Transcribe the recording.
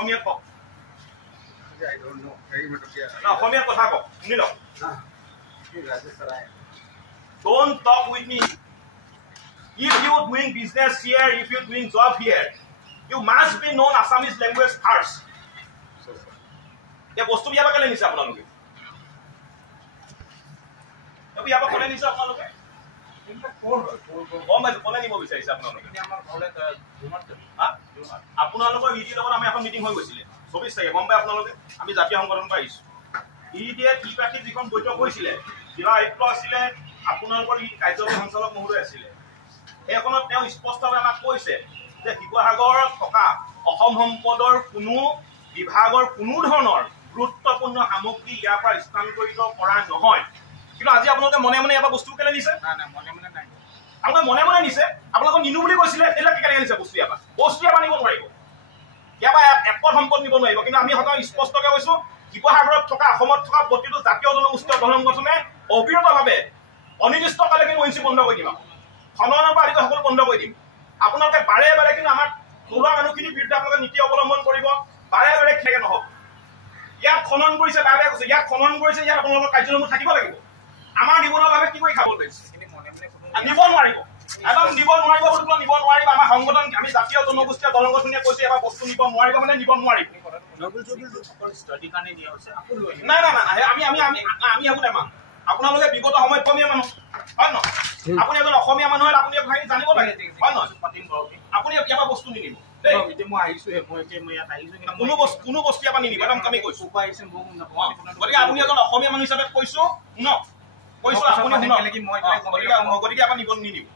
অসমীয়াত কওক অসমীয়াত কথা কওক শুনি লওক Don't talk with me. If you doing business here, if you doing job here, you must be known Assamese language first. ये বস্তু বিয়া কেলে নিছে আপোনালোকে বিয়া কেলে নিছে আপোনালোকে কোনে নিব বিচাৰিছে আপোনালোকে আপোনালোকৰ ইডিৰ লগত আমি এখন মিটিং হৈ গৈছিলে 24 তাৰিখে গম পাই আপোনালোকে আমি জাতীয় সংগঠন পৰা আহিছো ইডিয়ে ত্ৰিপাক্ষিক যিখন বৈঠক হৈছিলে জিলা আয়ুক্ত আছিলে আপোনালোকৰ ই কাৰ্যবাহী সঞ্চালক মহোদয় আছিলে সেইখনত তেওঁ স্পষ্টভাৱে আমাক কৈছে যে শিৱসাগৰত থকা অসম সম্পদৰ কোনো বিভাগৰ কোনো ধৰণৰ গুৰুত্বপূৰ্ণ সামগ্ৰী ইয়াৰ পৰা স্থানান্তৰিত কৰা নহয় কিন্তু আজি আপোনালোকে মনে মনে এবাৰ বস্তু কেলে নিছে আপোনালোকে মনে মনে নিছে আপোনালোকক নিনো বুলি কৈছিলে এইবিলাক কেলে নিছে বস্তু এবাৰ নিব নোৱাৰিব ইয়াৰ পৰা এপৰ সম্পদ নিব নোৱাৰিব কিন্তু আমি সদায় স্পষ্টকৈ কৈছো শিৱসাগৰত থকা অসমত থকা প্ৰতিটো জাতীয় জনগোষ্ঠীয় সংগঠনে অবিৰতভাৱে অনিৰ্দিষ্টকালৈকে ঐঞ্চি বন্ধ কৰি দিম খননৰ পৰা আদি কৰি সকলো বন্ধ কৰি দিম আপোনালোকে বাৰে বাৰে কিন্তু আমাৰ থলুৱা মানুহখিনিৰ বিৰুদ্ধে আপোনালোকে নীতি অৱলম্বন কৰিব বাৰে বাৰে খেগে নহওক ইয়াত খনন কৰিছে বাৰে কৈছে ইয়াত খনন কৰিছে ইয়াত আপোনালোকৰ কাৰ্যক্ৰম থাকিব লাগিব আমাৰ নিবনুৱাৰ বাবে কি কৰি খাব লৈছে নিব নোৱাৰিব একদম নিব নোৱাৰিব বুলি নিব নোৱাৰিব আমাৰ সংগঠন আমি জাতীয় জনগোষ্ঠীয় দলগঠনীয়ে কৈছে এবাৰ বস্তু নিব নোৱাৰিব মানে নিব নোৱাৰিব নাই নাই নাই আমি আমি আমি আমি একো নামানো আপোনালোকে বিগত সময়ত অসমীয়া মানুহ হয় নহয় আপুনি এজন অসমীয়া মানুহ হ'লে আপুনি ভাই জানিব লাগে হয় নহয় আপুনি ইয়াৰ বস্তু নিনিব কোনো বস্তু ইয়াৰ নিনিব একদম আমি কৈছো গতিকে আপুনি এজন অসমীয়া মানুহ হিচাপে কৈছো ন কৈছো আপুনি গতিকে আপুনি নিব নিনিব